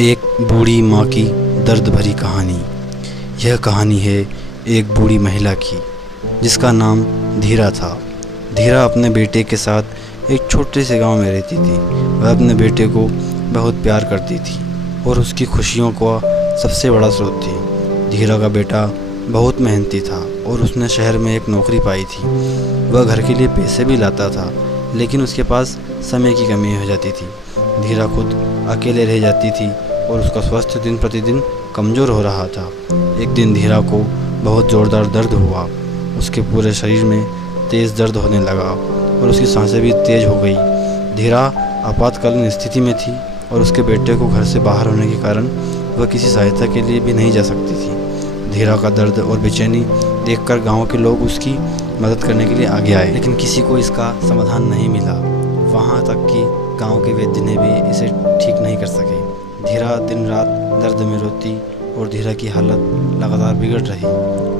एक बूढ़ी माँ की दर्द भरी कहानी। यह कहानी है एक बूढ़ी महिला की जिसका नाम धीरा था। धीरा अपने बेटे के साथ एक छोटे से गांव में रहती थी। वह अपने बेटे को बहुत प्यार करती थी और उसकी खुशियों का सबसे बड़ा स्रोत थी। धीरा का बेटा बहुत मेहनती था और उसने शहर में एक नौकरी पाई थी। वह घर के लिए पैसे भी लाता था, लेकिन उसके पास समय की कमी हो जाती थी। धीरा खुद अकेले रह जाती थी और उसका स्वास्थ्य दिन प्रतिदिन कमज़ोर हो रहा था। एक दिन धीरा को बहुत ज़ोरदार दर्द हुआ। उसके पूरे शरीर में तेज़ दर्द होने लगा और उसकी सांसें भी तेज़ हो गई। धीरा आपातकालीन स्थिति में थी और उसके बेटे को घर से बाहर होने के कारण वह किसी सहायता के लिए भी नहीं जा सकती थी। धीरा का दर्द और बेचैनी देखकर गांव के लोग उसकी मदद करने के लिए आगे आए, लेकिन किसी को इसका समाधान नहीं मिला। वहां तक कि गांव के वैद्य ने भी इसे ठीक नहीं कर सके। धीरा दिन रात दर्द में रोती और धीरा की हालत लगातार बिगड़ रही।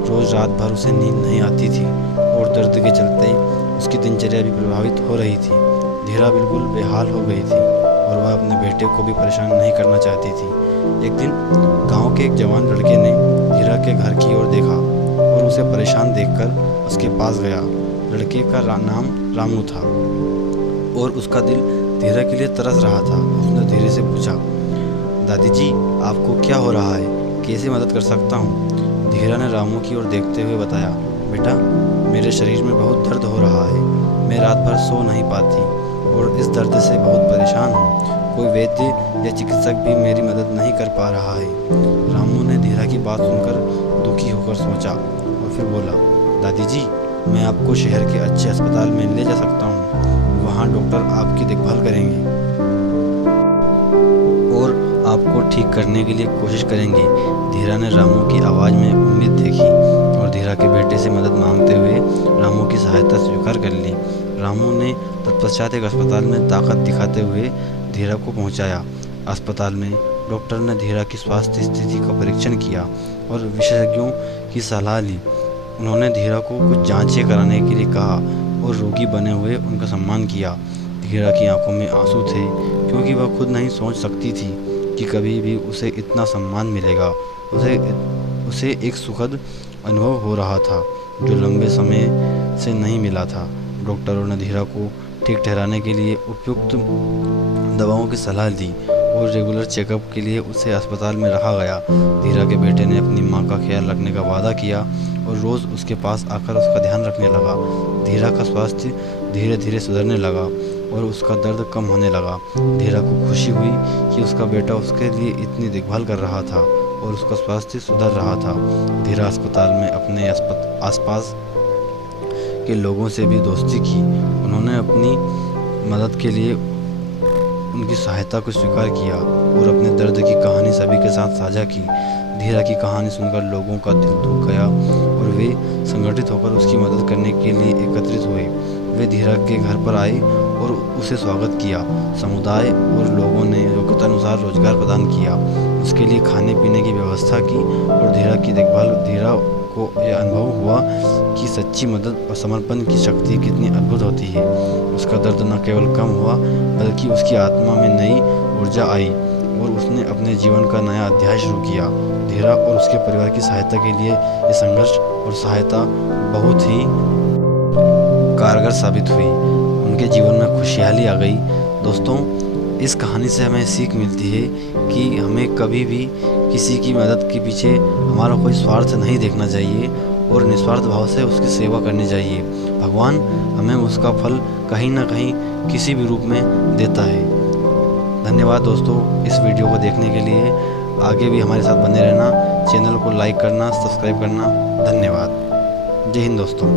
रोज़ रात भर उसे नींद नहीं आती थी और दर्द के चलते उसकी दिनचर्या भी प्रभावित हो रही थी। धीरा बिल्कुल बेहाल हो गई थी और वह अपने बेटे को भी परेशान नहीं करना चाहती थी। एक दिन गांव के एक जवान लड़के ने धीरा के घर की ओर देखा और उसे परेशान देखकर उसके पास गया। लड़के का नाम रामू था और उसका दिल धीरा के लिए तरस रहा था। उसने धीरे से पूछा, दादी जी, आपको क्या हो रहा है? कैसे मदद कर सकता हूँ? धीरा ने रामू की ओर देखते हुए बताया, बेटा, मेरे शरीर में बहुत दर्द हो रहा है। मैं रात भर सो नहीं पाती और इस दर्द से बहुत परेशान हूँ। कोई वैद्य या चिकित्सक भी मेरी मदद नहीं कर पा रहा है। रामू ने धीरा की बात सुनकर दुखी होकर सोचा और फिर बोला, दादी जी, मैं आपको शहर के अच्छे अस्पताल में ले जा सकता हूँ। वहाँ डॉक्टर आपकी देखभाल करेंगे और आपको ठीक करने के लिए कोशिश करेंगे। धीरा ने रामू की आवाज़ में उम्मीद देखी और धीरा के बेटे से मदद मांगते हुए रामू की सहायता स्वीकार कर ली। रामू ने तत्पश्चात एक अस्पताल में ताकत दिखाते हुए धीरा को पहुंचाया। अस्पताल में डॉक्टर ने धीरा की स्वास्थ्य स्थिति का परीक्षण किया और विशेषज्ञों की सलाह ली। उन्होंने धीरा को कुछ जांचें कराने के लिए कहा और रोगी बने हुए उनका सम्मान किया। धीरा की आंखों में आंसू थे क्योंकि वह खुद नहीं सोच सकती थी कि कभी भी उसे इतना सम्मान मिलेगा। उसे एक सुखद अनुभव हो रहा था जो लंबे समय से नहीं मिला था। डॉक्टरों ने धीरा को ठीक ठहराने के लिए उपयुक्त दवाओं की सलाह दी और रेगुलर चेकअप के लिए उसे अस्पताल में रखा गया। धीरा के बेटे ने अपनी मां का ख्याल रखने का वादा किया और रोज़ उसके पास आकर उसका ध्यान रखने लगा। धीरा का स्वास्थ्य धीरे धीरे सुधरने लगा और उसका दर्द कम होने लगा। धीरा को खुशी हुई कि उसका बेटा उसके लिए इतनी देखभाल कर रहा था और उसका स्वास्थ्य सुधर रहा था। धीरा अस्पताल में अपने आसपास के लोगों से भी दोस्ती की। उन्होंने अपनी मदद के लिए उनकी सहायता को स्वीकार किया और अपने दर्द की कहानी सभी के साथ साझा की। धीरा की कहानी सुनकर लोगों का दिल दुख गया और वे संगठित होकर उसकी मदद करने के लिए एकत्रित हुए। वे धीरा के घर पर आए और उसे स्वागत किया। समुदाय और लोगों ने योग्यता अनुसार रोजगार प्रदान किया, उसके लिए खाने पीने की व्यवस्था की और धीरा की देखभाल। धीरा को यह अनुभव हुआ कि सच्ची मदद और समर्पण की शक्ति कितनी अद्भुत होती है। उसका दर्द न केवल कम हुआ बल्कि उसकी आत्मा में नई ऊर्जा आई और उसने अपने जीवन का नया अध्याय शुरू किया। धीरा और उसके परिवार की सहायता के लिए ये संघर्ष और सहायता बहुत ही कारगर साबित हुई। उनके जीवन में खुशहाली आ गई। दोस्तों, इस कहानी से हमें सीख मिलती है कि हमें कभी भी किसी की मदद के पीछे हमारा कोई स्वार्थ नहीं देखना चाहिए और निस्वार्थ भाव से उसकी सेवा करनी चाहिए। भगवान हमें उसका फल कहीं ना कहीं किसी भी रूप में देता है। धन्यवाद दोस्तों, इस वीडियो को देखने के लिए। आगे भी हमारे साथ बने रहना। चैनल को लाइक करना, सब्सक्राइब करना। धन्यवाद। जय हिंद दोस्तों।